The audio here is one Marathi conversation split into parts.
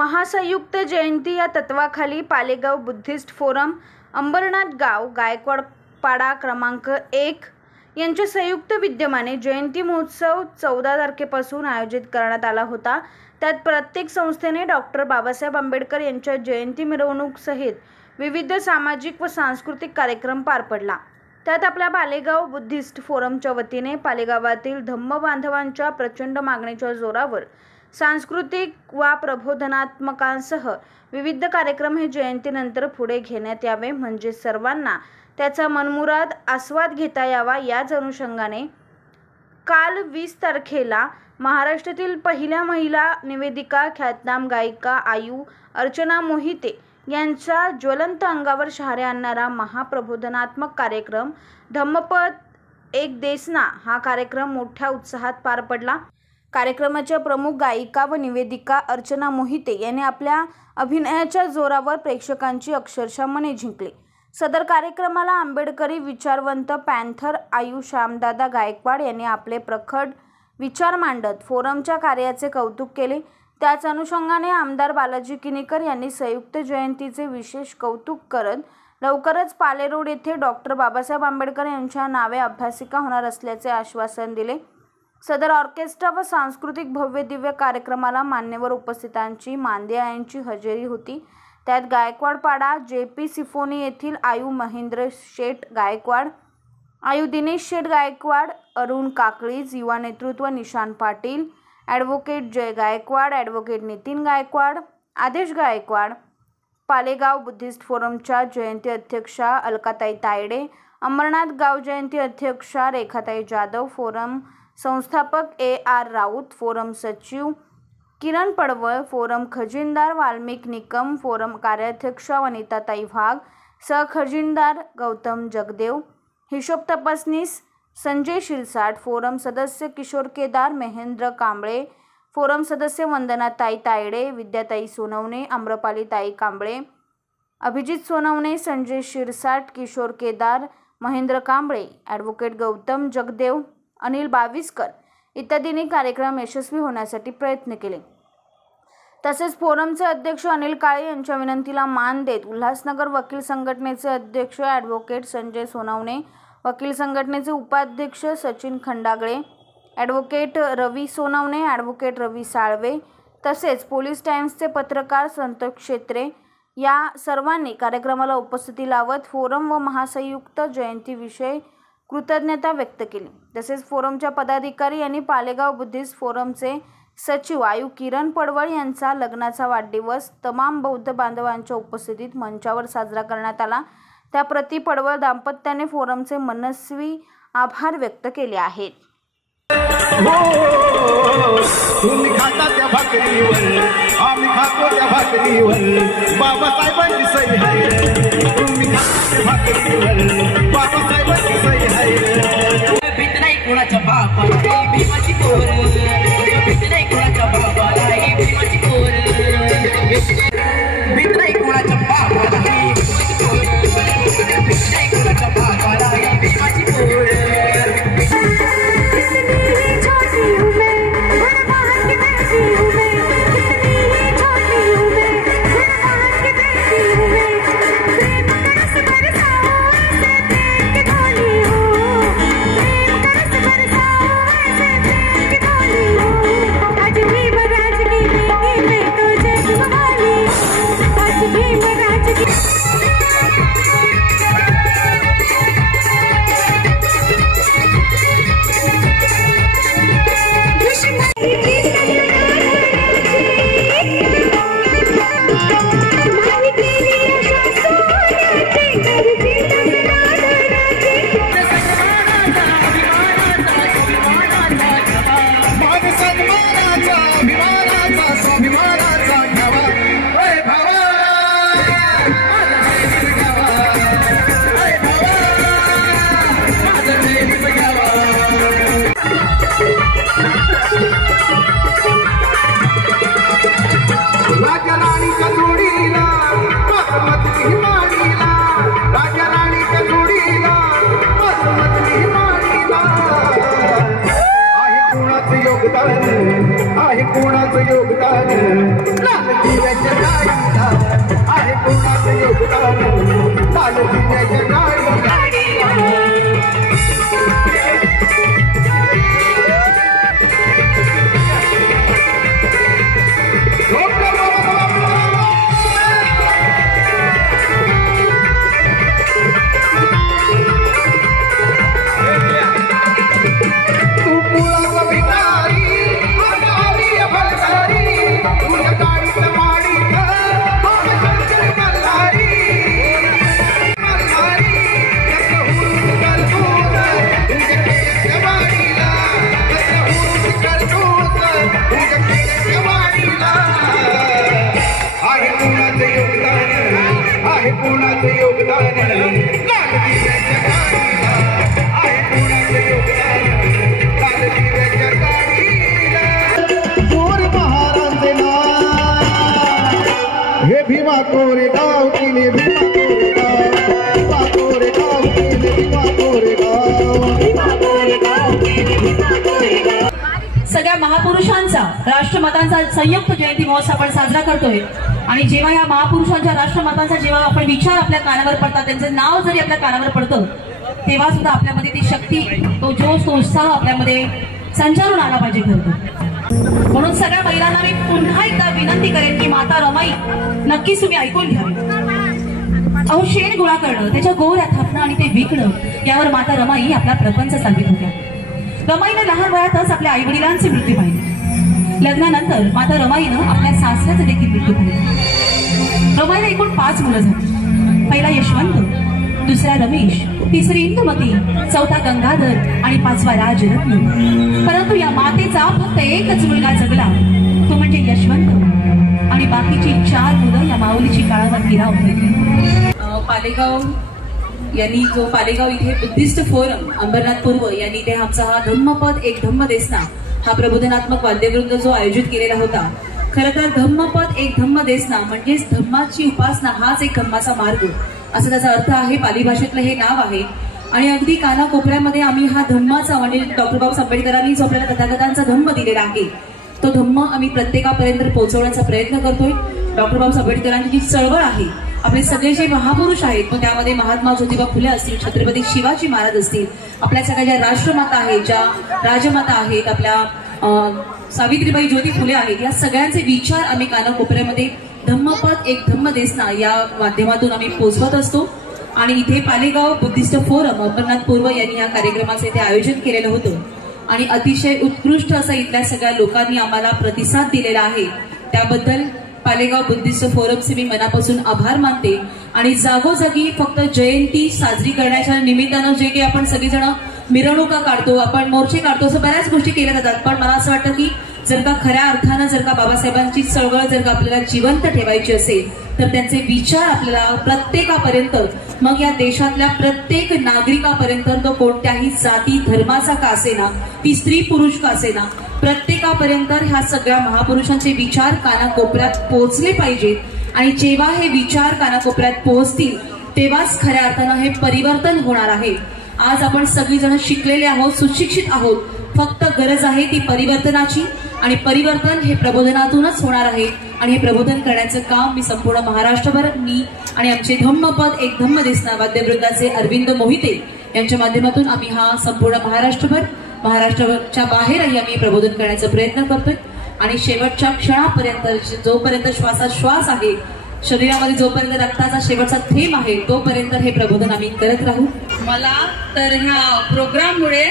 महासंयुक्त जयंती या तत्वाखाली पालेगाव बुद्धिस्ट फोरम, अंबरनाथ गाव, गायकवाड पाडा क्रमांक 1 यांच्या संयुक्त विद्यमाने जयंती महोत्सव 14 तारखेपासून आयोजित करण्यात आला होता। त्यात प्रत्येक संस्थेने डॉक्टर बाबासाहेब आंबेडकर यांच्या जयंती मिरवणूक सहित विविध सामाजिक व सांस्कृतिक कार्यक्रम पार पडला। त्यात आपल्या पालेगाव बुद्धिस्ट फोरमच्या वतीने पालेगावातील धम्म बांधवांच्या प्रचंड मागणीच्या जोरावर सांस्कृतिक व प्रबोधनात्मकांसह विविध कार्यक्रम हे जयंतीनंतर पुढे घेण्यात यावे, म्हणजे सर्वांना त्याचा मनमुराद आस्वाद घेता यावा। याच अनुषंगाने काल 20 तारखेला महाराष्ट्रातील पहिल्या महिला निवेदिका, ख्यातनाम गायिका आयु अर्चना मोहिते यांचा ज्वलंत अंगावर शहारे आणणारा महाप्रबोधनात्मक कार्यक्रम धम्मपद एक देसना हा कार्यक्रम मोठ्या उत्साहात पार पडला। कार्यक्रमाच्या प्रमुख गायिका व निवेदिका अर्चना मोहिते यांनी आपल्या अभिनयाच्या जोरावर प्रेक्षकांची अक्षरशः मने जिंकली। सदर कार्यक्रमाला आंबेडकरी विचारवंत पॅन्थर आयु श्यामदादा गायकवाड यांनी आपले प्रखर विचार मांडत फोरमच्या कार्याचे कौतुक केले। त्याच अनुषंगाने आमदार बालाजी किनीकर यांनी संयुक्त जयंतीचे विशेष कौतुक करत लवकरच पाले रोड येथे डॉक्टर बाबासाहेब आंबेडकर यांच्या नावे अभ्यासिका होणार असल्याचे आश्वासन दिले। सदर ऑर्केस्ट्रा व सांस्कृतिक भव्य दिव्य कार्यक्रमाला मान्यवर उपस्थितांची मांदिया यांची हजेरी होती। त्यात गायकवाड पाडा JP सिफोनी येथील आयु महेंद्र शेठ गायकवाड, आयु दिनेश शेठ गायकवाड, अरुण काकळीज, युवा नेतृत्व निशान पाटील, ॲडव्होकेट जय गायकवाड, ॲडव्होकेट नितीन गायकवाड, आदेश गायकवाड, पालेगाव बुद्धिस्ट फोरमच्या जयंती अध्यक्षा अलकाताई तायडे, अंबरनाथ गाव जयंती अध्यक्षा रेखाताई जाधव, फोरम संस्थापक AR राऊत, फोरम सचिव किरण पडवळ, फोरम खजिनदार वाल्मिक निकम, फोरम कार्याध्यक्षा वनिताताई वाघ, सहखजिनदार गौतम जगदेव, हिशोब तपासनीस संजय शिरसाट, फोरम सदस्य किशोर केदार, महेंद्र कांबळे, फोरम सदस्य वंदनाताई तायडे, विद्याताई सोनवणे, आम्रपालीताई कांबळे, अभिजित सोनवणे, संजय शिरसाट, किशोर केदार, महेंद्र कांबळे, ॲडव्होकेट गौतम जगदेव, अनिल बाविस्कर इत्यादींनी कार्यक्रम यशस्वी होण्यासाठी प्रयत्न केले। तसेच फोरमचे अध्यक्ष अनिल काळे यांच्या विनंतीला मान देत उल्हासनगर वकील संघटनेचे अध्यक्ष ॲडव्होकेट संजय सोनवणे, वकील संघटनेचे उपाध्यक्ष सचिन खंडागळे, ॲडव्होकेट रवी सोनवणे, ॲडव्होकेट रवी साळवे तसेच पोलीस टाइम्सचे पत्रकार संतोष क्षेत्रे या सर्वांनी कार्यक्रमाला उपस्थिती लावत फोरम व महासंयुक्त जयंतीविषयी कृतज्ञता व्यक्त केली। तसेच फोरमच्या पदाधिकारी यांनी पालेगाव बुद्धिस्ट फोरमचे सचिव आयु किरण पडवळ यांचा लग्नाचा वाढदिवस तमाम बौद्ध बांधवांच्या उपस्थितीत मंचावर साजरा करण्यात आला। त्याप्रती पडवळ दाम्पत्याने फोरमचे मनस्वी आभार व्यक्त केले आहेत। तुम्ही खाता त्या भाकरीवर, आम्ही खातो त्या भाकरीवर, बाबासाहेबांची सही आहे। तुम्ही खाता त्या भाकरीवर, बाबासाहेबांची सही आहे। भीत नाही कोणाच्या बापाला, भीमाची पोर, भीत नाही कोणाच्या बापाला, भीमाची पोर, भीत नाही कोणाच्या बापाला, भीमाची पोर, भीत नाही कोणाच्या बापाला, भीमाची पोर। योगदान आहे कोणाचं योगदान लाल दिव्याच्या गाडीला आहे कोणाचं योगदान लाल दिव्याच्या गाडीला कोणाचं योगदान लाल दिव्याच्या गाडीला आहे कोणाचं योगदान लाल दिव्याच्या गाडीला चोर महाराज हे भीमा कोरेगाव केले भीमा कोरेगाव केले भीमा कोरेगाव सगळ्या महापुरुषांचा राष्ट्रमातांचा संयुक्त जयंती महोत्सव आपण साजरा करतोय आणि जेव्हा या महापुरुषांच्या राष्ट्रमातांचा जेव्हा आपण विचार आपल्या कानावर पडतात त्यांचं नाव जरी आपल्या कानावर पडतं तेव्हा सुद्धा आपल्यामध्ये ती शक्ती तो जोश तो उत्साह आपल्यामध्ये संचारून आला पाहिजे खरं म्हणून सगळ्या महिलांना मी पुन्हा एकदा विनंती करेन की माता रमाई नक्कीच तुम्ही ऐकून घ्यावे अहो शेण गोळा करणं त्याच्या गोऱ्या थापणं आणि ते विकणं यावर माता रमाई आपला प्रपंच चालवित होत्या रमाईने लहान वयातच आपल्या आई वडिलांचे मृत्यू पाहिले लग्नानंतर माता रमाईनं आपल्या सासऱ्याचा देखील मृत्यू पाहिला रमाईला एकूण 5 मुलं झाली पहिला यशवंत दुसरा रमेश तिसरी इंदुमती चौथा गंगाधर आणि 5वा राजरत्न परंतु या मातेचा फक्त एकच मुलगा जगला तो म्हणजे यशवंत आणि बाकीची 4 मुलं या माऊलीची काळावर गिराव घेतली पालेगाव यांनी जो पालेगाव इथे बुद्धिस्ट फोरम अंबरनाथ पूर्व यांनी इथे आमचा हा धम्मपद एक धम्म देसना हा प्रबोधनात्मक वाद्यवृंद जो आयोजित केलेला होता खरं तर धम्मपद एक धम्म देसना म्हणजेच धम्माची उपासना हाच एक धम्माचा मार्ग असा त्याचा अर्थ आहे पाली भाषेतलं हे नाव आहे आणि अगदी कानाकोपऱ्यामध्ये आम्ही हा धम्माचा म्हणजे डॉक्टर बाबासाहेब आंबेडकरांनी जो आपल्याला तथागतांचा धम्म दिलेला आहे तो धम्म आम्ही प्रत्येकापर्यंत पोहोचवण्याचा प्रयत्न करतोय डॉक्टर बाबासाहेब आंबेडकरांची जी चळवळ आहे आपले सगळे जे महापुरुष आहेत मग त्यामध्ये महात्मा ज्योतिबा फुले असतील छत्रपती शिवाजी महाराज असतील आपल्या सगळ्या ज्या राष्ट्रमाता आहेत ज्या राजमाता आहेत आपल्या सावित्रीबाई ज्योती फुले आहेत या सगळ्यांचे विचार आम्ही कानाकोपऱ्यामध्ये धम्मपद एक धम्म देसना या माध्यमातून आम्ही पोहोचवत असतो आणि इथे पालेगाव बुद्धिस्ट फोरम अंबरनाथ पूर्व यांनी या कार्यक्रमाचे इथे आयोजन केलेलं होतं आणि अतिशय उत्कृष्ट असं इथल्या सगळ्या लोकांनी आम्हाला प्रतिसाद दिलेला आहे त्याबद्दल पालेगाव बुद्धिस्ट फोरमचे मी मनापासून आभार मानते आणि जागोजागी फक्त जयंती साजरी करण्याच्या निमित्तानं जे काही आपण सगळेजण मिरवणुका काढतो आपण मोर्चे काढतो असं बऱ्याच गोष्टी केल्या जातात पण मला असं वाटतं की जर का खऱ्या अर्थानं जर का बाबासाहेबांची चळवळ जर का आपल्याला जिवंत ठेवायची असेल तर त्यांचे विचार आपल्याला प्रत्येकापर्यंत मग या देशातल्या प्रत्येक नागरिकापर्यंत तो कोणत्याही जाती धर्माचा का असेना ती स्त्री पुरुष का असेना प्रत्येकापर्यंत ह्या सगळ्या महापुरुषांचे विचार कानाकोपऱ्यात पोहोचले पाहिजेत आणि जेव्हा हे विचार कानाकोपऱ्यात पोहोचतील तेव्हाच खऱ्या अर्थानं हे परिवर्तन होणार आहे आज आपण सगळीजण शिकलेले आहोत सुशिक्षित आहोत फक्त गरज आहे ती परिवर्तनाची आणि परिवर्तन हे प्रबोधनातूनच होणार आहे आणि हे प्रबोधन करण्याचं काम मी संपूर्ण महाराष्ट्रभर मी आणि आमचे धम्मपद एक धम्म देसना वाद्यवृंदाचे अरविंद मोहिते यांच्या माध्यमातून आम्ही हा संपूर्ण महाराष्ट्राच्या बाहेरही आम्ही प्रबोधन करण्याचा प्रयत्न करतोय आणि शेवटच्या क्षणापर्यंत जोपर्यंत श्वासात श्वास आहे शरीरामध्ये जोपर्यंत रक्ताचा शेवटचा थेंब आहे तोपर्यंत हे प्रबोधन आम्ही करत राहू मला तर ह्या प्रोग्राममुळे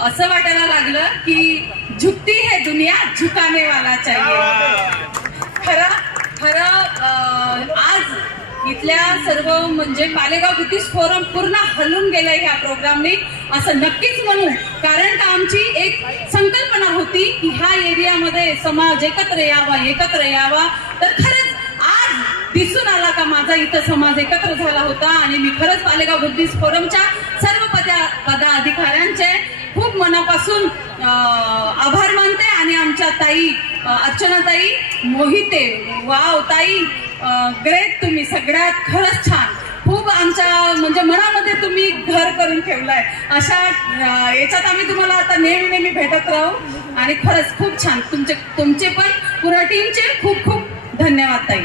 असं वाटायला लागलं की झुकती है दुनिया झुकाने वाला चाहिए खरं आज इथल्या सर्व म्हणजे पालेगाव बुद्धिस्ट फोरम पूर्ण हलून गेलंय ह्या प्रोग्रामने असं नक्कीच म्हणू कारण का आमची एक संकल्पना होती की ह्या एरियामध्ये समाज एकत्र यावा तर खरंच आज दिसून आला का माझा इथं समाज एकत्र झाला होता आणि मी खरंच पालेगाव बुद्धिस्ट फोरमच्या सर्व पदाधिकाऱ्यांचे खूप मनापासून आभार मानते आणि आमच्या ताई अर्चनाताई मोहिते वाव ताई ग्रेट तुम्ही सगळ्यात खरंच छान खूप आमच्या म्हणजे मनामध्ये तुम्ही घर करून ठेवलाय अशा याच्यात आम्ही तुम्हाला आता नेहमी भेटत राहू आणि खरंच खूप छान. तुमचे पण पूर्ण टीमचे खूप खूप धन्यवाद ताई.